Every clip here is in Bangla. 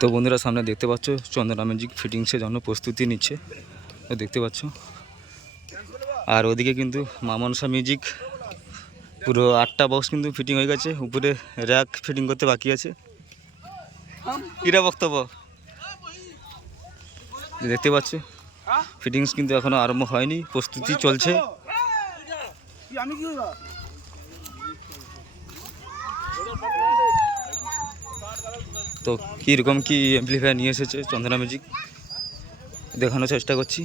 তো বন্ধুরা সামনে দেখতে পাচ্ছ চন্দনা মিউজিক ফিটিংসের জন্য প্রস্তুতি নিচ্ছে, তো দেখতে পাচ্ছ। আর ওদিকে কিন্তু মা মনসা মিউজিক পুরো 8টা বক্স কিন্তু ফিটিং হয়ে গেছে, উপরে র্যাক ফিটিং করতে বাকি আছে। কিরা বক্তব্য দেখতে পাচ্ছ, ফিটিংস কিন্তু এখনো আরম্ভ হয়নি, প্রস্তুতি চলছে। তো কীরকম কি অ্যাম্পলিফায়ার নিয়ে এসেছে চন্দনা মিউজিক দেখানোর চেষ্টা করছি।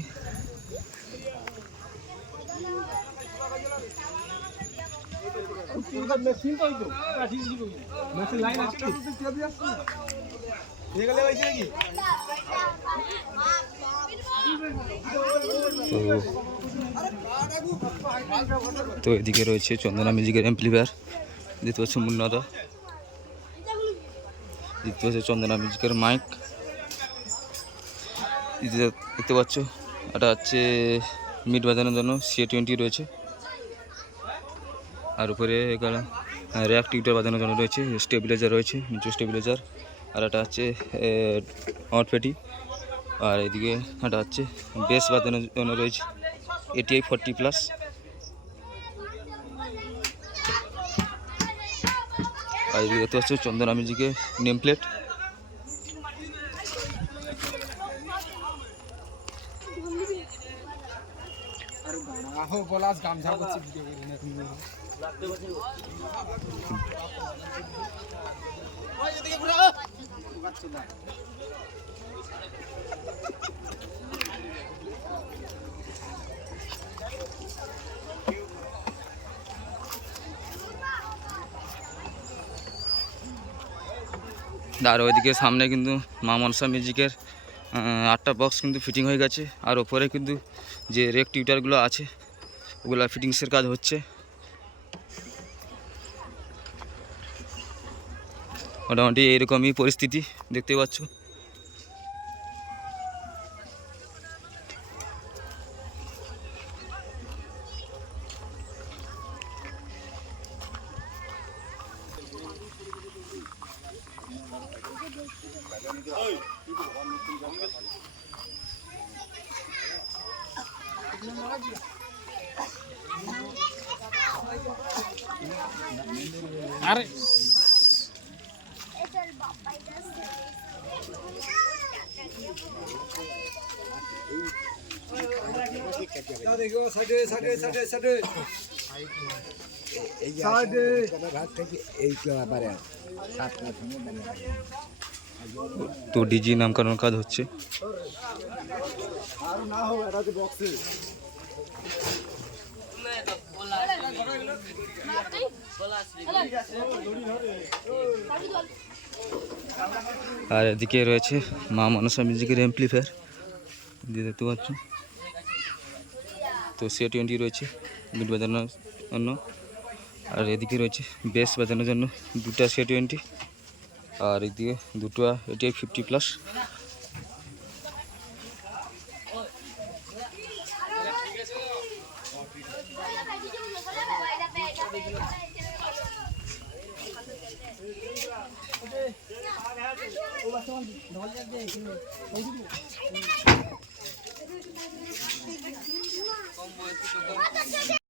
তো এদিকে রয়েছে চন্দনা মিউজিকের অ্যাম্পলিফায়ার, দেখতে পাচ্ছ মুন্নাদা, দেখতে পাচ্ছ চন্দনা মিউজিকের মাইক, দেখতে পাচ্ছ এটা হচ্ছে মিড বাজানোর জন্য CA20 রয়েছে। আর উপরে র্যাক টিউটার বাজানোর জন্য রয়েছে, স্টেবিলাইজার রয়েছে, নিচু স্টেবিলাইজার। আর এটা হচ্ছে আউটপেটি। আর এদিকে এটা হচ্ছে বেস বাজানোর জন্য রয়েছে ATI 40+। আর এদিকে দেখতে পাচ্ছ চন্দনা মিউজিকের নেম প্লেট। আর ওইদিকে সামনে কিন্তু মা মনসা মিউজিকের 8টা বক্স কিন্তু ফিটিং হয়ে গেছে। আর ওপরে কিন্তু যে রেক টিউটারগুলো আছে ওগুলো ফিটিংসের কাজ হচ্ছে। মোটামুটি এইরকমই পরিস্থিতি দেখতে পাচ্ছ। আরে তো ডিজি নামকরণ কাজ হচ্ছে। আর এদিকে রয়েছে মা মনসা মিউজিকের অ্যাম্পলিফায়ার, দেখতে পাচ্ছ। তো CA20 রয়েছে বিট বাজানোর জন্য। আর এদিকে রয়েছে বেস বাজানোর জন্য 2টা CA20। আর এদিকে 2টা ATI 50+।